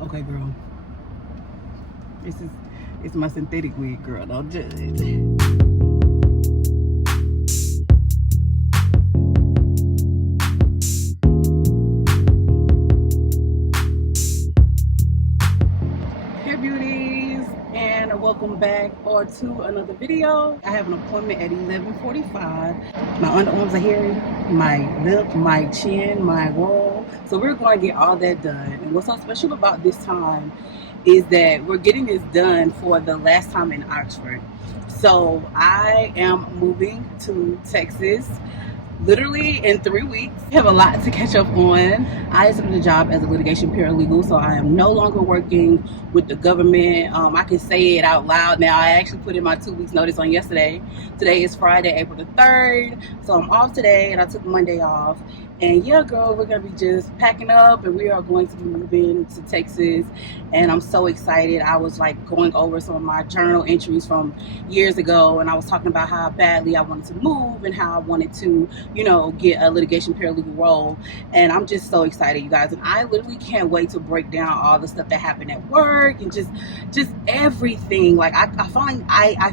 Okay, girl. It's my synthetic wig, girl. Don't judge it. Welcome back or to another video. I have an appointment at 11:45. My underarms are hairy, my lip, my chin, my wall. So we're going to get all that done. And what's so special about this time is that we're getting this done for the last time in Oxford. So I am moving to Texas literally in 3 weeks. I have a lot to catch up on. I accepted a job as a litigation paralegal, so I am no longer working with the government. I can say it out loud now. I actually put in my 2 weeks notice on yesterday. Today is Friday, April the 3rd, so I'm off today and I took Monday off. And yeah, girl, we're gonna be just packing up and we are going to be moving to Texas. And I'm so excited. I was like going over some of my journal entries from years ago, and I was talking about how badly I wanted to move and how I wanted to, you know, get a litigation paralegal role. And I'm just so excited, you guys. And I literally can't wait to break down all the stuff that happened at work and just everything. Like I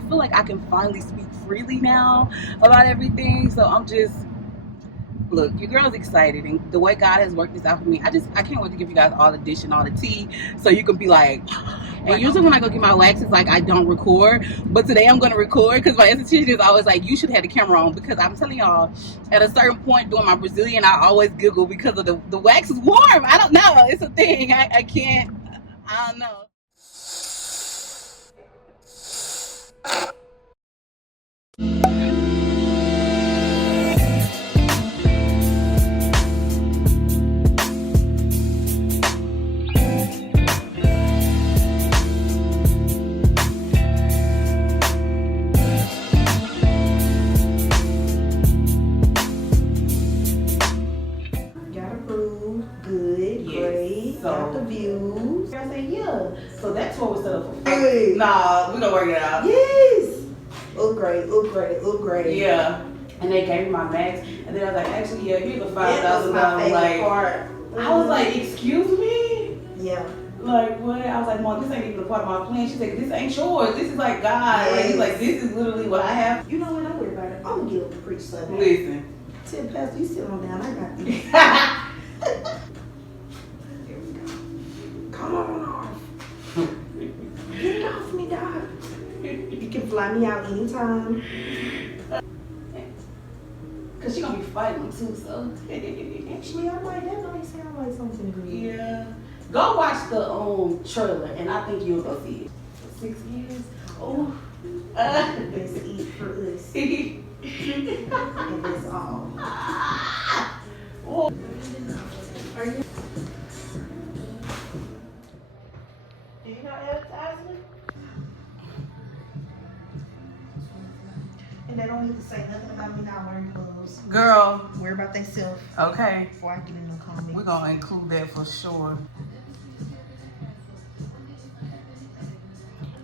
feel like I can finally speak freely now about everything. So I'm just, look, your girl's excited, and the way God has worked this out for me, I can't wait to give you guys all the dish and all the tea, so you can be like. And usually when I go get my waxes, like, I don't record, but today I'm gonna record because my esthetician is always like, you should have the camera on, because I'm telling y'all, at a certain point during my Brazilian, I always giggle because of the wax is warm. I don't know, it's a thing. I don't know. So that's what we're set up for. Hey. Nah, we're gonna work it out. Yes. Upgrade. Yeah. And they gave me my max, and then I was like, actually, yeah, here's the $5,000. Like, part. I was like, excuse me? Yeah. Like, what? I was like, Mom, this ain't even a part of my plan. She said, this ain't yours. This is like God. Yes. Like, he's like, this is literally what I have. You know what? Don't worry about it. I'm gonna get up to preach Sunday. Listen. Tell Pastor, you sit on down. I got you. Here we go. Come on off. Get it off me, dog. You can fly me out anytime. Cause she gonna be fighting too, so. Actually, that might sound like something good. Yeah. Go watch the trailer, and I think you'll go see it. 6 years. Oh. Let's eat for us. And that's all. Oh. Are you? Do you not advertise me? And they don't need to say nothing about me not wearing gloves. Girl. Worry about themselves. Okay. Before I get in the comments. We're going to include that for sure.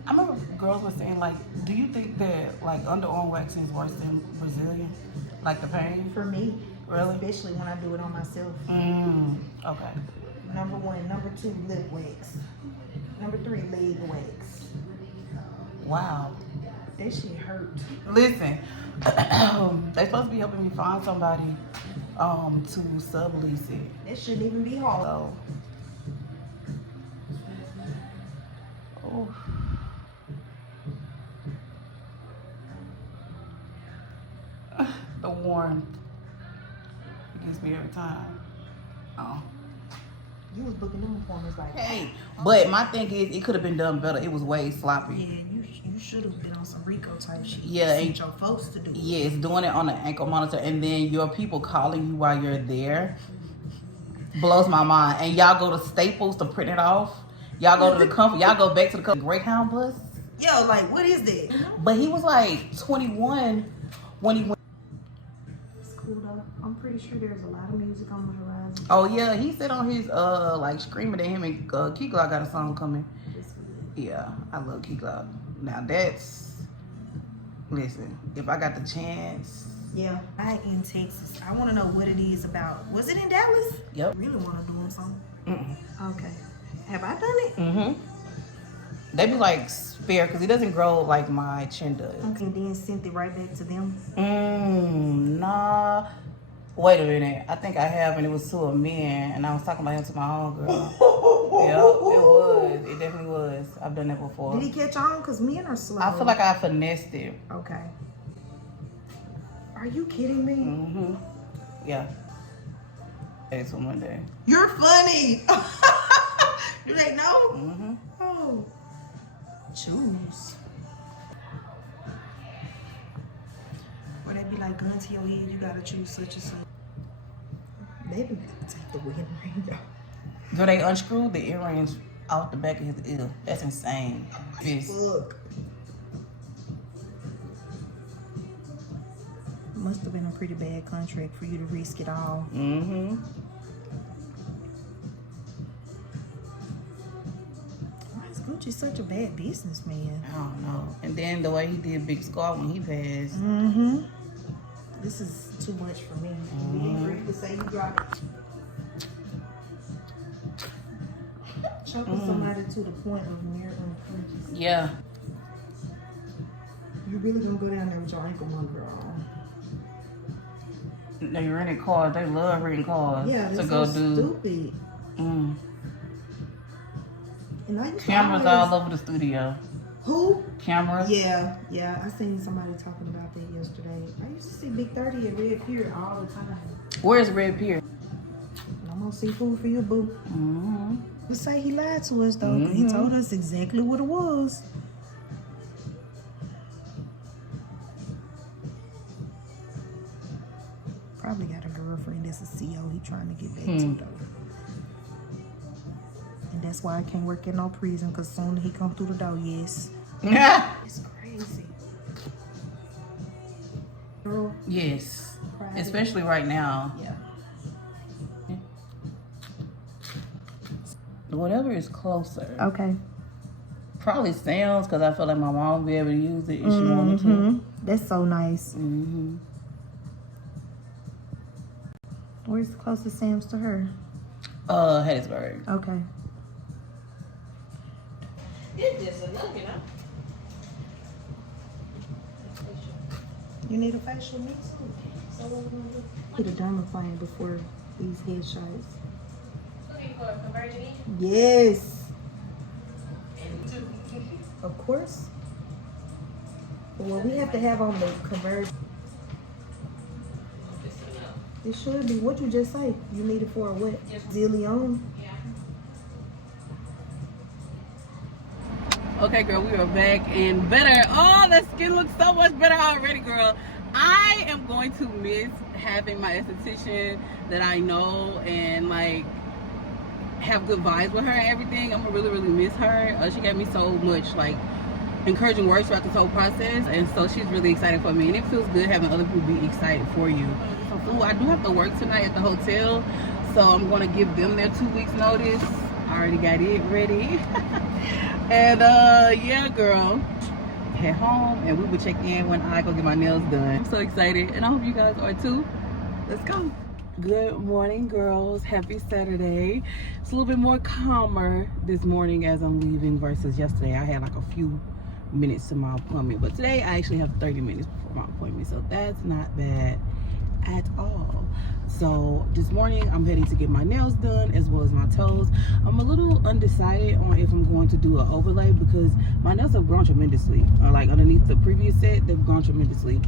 I remember girls were saying, like, do you think that, like, underarm waxing is worse than Brazilian? Like the pain? For me. Really? Especially when I do it on myself. Okay. Number 1. Number 2, lip wax. Number 3, leg wax. Wow. That shit hurt. Listen, they're supposed to be helping me find somebody to sublease it. That shouldn't even be hard. So, oh. The warmth. It gets me every time. Oh. You was booking them appointments like, hey, but my thing is, it could have been done better. It was way sloppy. Yeah, you should have been on some Rico type shit. Yeah, and your folks to do. Yes, doing it on an ankle monitor, and then your people calling you while you're there blows my mind. And y'all go to Staples to print it off. Y'all go to the comfort. Y'all go back to the Greyhound bus. Yo, like, what is that? But he was like 21 when he went. I'm pretty sure there's a lot of music on the horizon. Oh yeah, he said on his like screaming at him, and Key Glock got a song coming. Yeah, I love Key Glock. Now that's, listen, if I got the chance. Yeah, I in Texas. I want to know what it is about. Was it in Dallas? Yep. I really want to do something. Okay. Have I done it? Mm-hmm. They be like spare because it doesn't grow like my chin does. Okay, then sent it right back to them. Nah. Wait a minute. I think I have, and it was to a man, and I was talking about him to my homegirl. Yep, it was. It definitely was. I've done that before. Did he catch on? Because men are slow. I feel like I finessed it. Okay. Are you kidding me? Mm-hmm. Yeah. It's on Monday. You're funny. Do they know? Mm-hmm. Oh. Choose. Or they be like, gun to your head, you gotta choose such and such. Maybe take the wedding ring off. Do they unscrew the earrings off the back of his ear? That's insane. Look. Must have been a pretty bad contract for you to risk it all. Mm-hmm. Why is Gucci such a bad businessman? I don't know. And then the way he did Big Scar when he passed. Mm-hmm. This is too much for me. We ain't ready to say you dropped it. Chopping somebody to the point of near unconscious. Yeah. You really gonna go down there with your ankle monitor on? They rented cars. They love renting cars. Yeah, to that's go so do. stupid. Mm. And I Cameras all over the studio. Who? Cameras. Yeah. I seen somebody talking about that yesterday. I used to see Big 30 at Red Pier all the time. Where's Red Pier? No more seafood for you, boo. Mm-hmm. You say he lied to us though. He told us exactly what it was. Probably got a girlfriend that's a CO he trying to get back to though. And that's why I can't work in no prison, because soon he come through the door, yes. It's crazy. Girl, Yes. Friday. Especially right now. Yeah. Whatever is closer. Okay. Probably Sam's, because I feel like my mom will be able to use it if she wanted to. That's so nice. Mm-hmm. Where's the closest Sam's to her? Hattiesburg. Okay. It's just enough, you know. You need a facial mix too. So what we're gonna do? Get a dermaplane before these headshots. Looking for a converging. Yes. Of course. Well, we have to have on the converge. It should be. What you just say? You need it for a what? Zillion. Okay, girl, we are back and better. Oh, the skin looks so much better already, girl. I am going to miss having my esthetician that I know and like have good vibes with her and everything. I'm gonna really miss her. She gave me so much like encouraging words throughout this whole process, and so she's really excited for me, and it feels good having other people be excited for you. So I do have to work tonight at the hotel, so I'm going to give them their 2 weeks notice. I already got it ready. And yeah, girl, head home and we will check in when I go get my nails done. I'm so excited, and I hope you guys are too. Let's go. Good morning, girls. Happy Saturday. It's a little bit more calmer this morning as I'm leaving versus yesterday. I had like a few minutes to my appointment, but today I actually have 30 minutes before my appointment, so that's not bad at all. So this morning I'm heading to get my nails done as well as my toes. I'm a little undecided on if I'm going to do an overlay because my nails have grown tremendously. Like underneath the previous set, they've grown tremendously.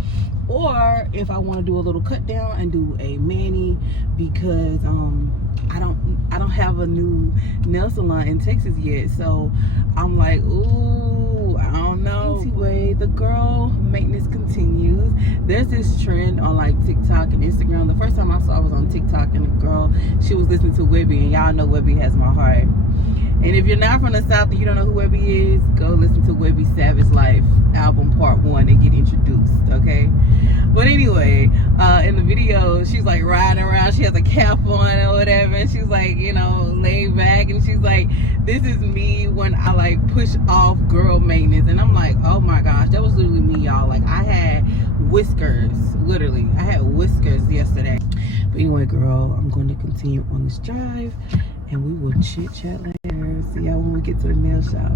Or if I want to do a little cut down and do a mani because I don't have a new nail salon in Texas yet. So I'm like, ooh, I don't know. Anyway, the girl maintenance continues. There's this trend on like TikTok and Instagram. The first time I saw it was on TikTok, and the girl, she was listening to Webby, and y'all know Webby has my heart. And if you're not from the South and you don't know who Webby is, go listen to Webby Savage Life album part 1 and get introduced, okay? But anyway, in the video, she's like riding around. She has a cap on or whatever, and she's like, you know, laid back, and she's like, this is me when I like push off girl maintenance. And I'm like, oh my gosh, that was literally me, y'all. Like I had whiskers, literally. I had whiskers yesterday. But anyway, girl, I'm going to continue on this drive, and we will chit chat later. see y'all when we get to the nail shop.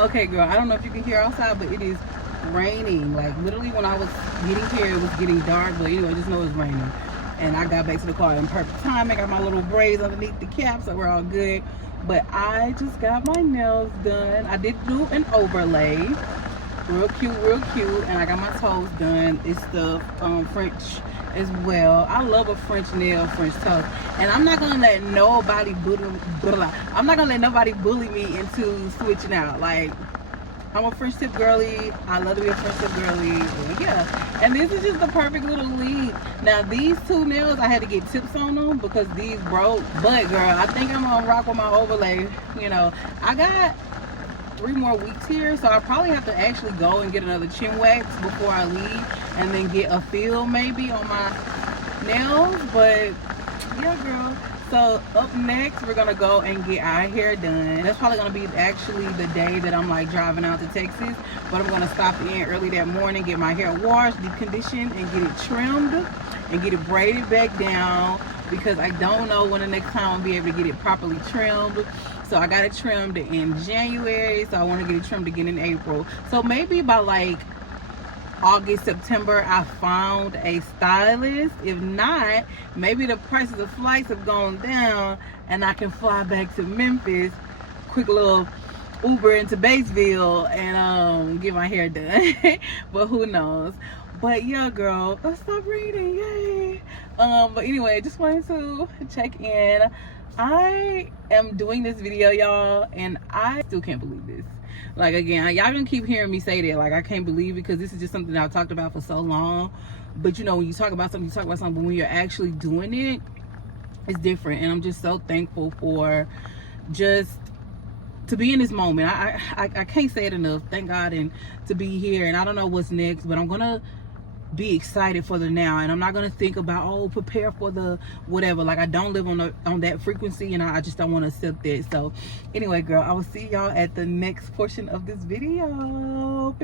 Okay, girl, I don't know if you can hear outside, but it is raining. Like, literally, when I was getting here, it was getting dark, but anyway, just know it's raining. And I got back to the car in perfect time. I got my little braids underneath the cap, so we're all good. But I just got my nails done. I did do an overlay. Real cute, and I got my toes done. It's the French as well. I love a French nail, French toe, and I'm not gonna let nobody bully me into switching out. Like, I'm a French tip girly. I love to be a French tip girly. And yeah, and this is just the perfect little lead. Now these two nails, I had to get tips on them because these broke. But girl, I think I'm gonna rock with my overlay. You know, I got 3 more weeks here, so I probably have to actually go and get another chin wax before I leave, and then get a feel maybe on my nails. But yeah, girl, so up next we're gonna go and get our hair done. That's probably gonna be actually the day that I'm like driving out to Texas, but I'm gonna stop in early that morning, get my hair washed, deep conditioned, and get it trimmed and get it braided back down, because I don't know when the next time I'll be able to get it properly trimmed. So I got it trimmed in January, so I want to get it trimmed again in April. So maybe by like August, September, I found a stylist. If not, maybe the prices of flights have gone down and I can fly back to Memphis, quick little Uber into Batesville, and get my hair done. But who knows? But yeah, girl, let's stop reading, yay. But anyway, just wanted to check in. I am doing this video, y'all, and I still can't believe this. Like, again, y'all gonna keep hearing me say that, like, I can't believe it, because this is just something that I've talked about for so long. But you know, when you talk about something, but when you're actually doing it, it's different. And I'm just so thankful for just to be in this moment. I can't say it enough. Thank God, and to be here. And I don't know what's next, but I'm gonna be excited for the now, and I'm not gonna think about, oh, prepare for the whatever. Like, I don't live on that frequency, and I just don't want to accept that. So anyway, girl, I will see y'all at the next portion of this video.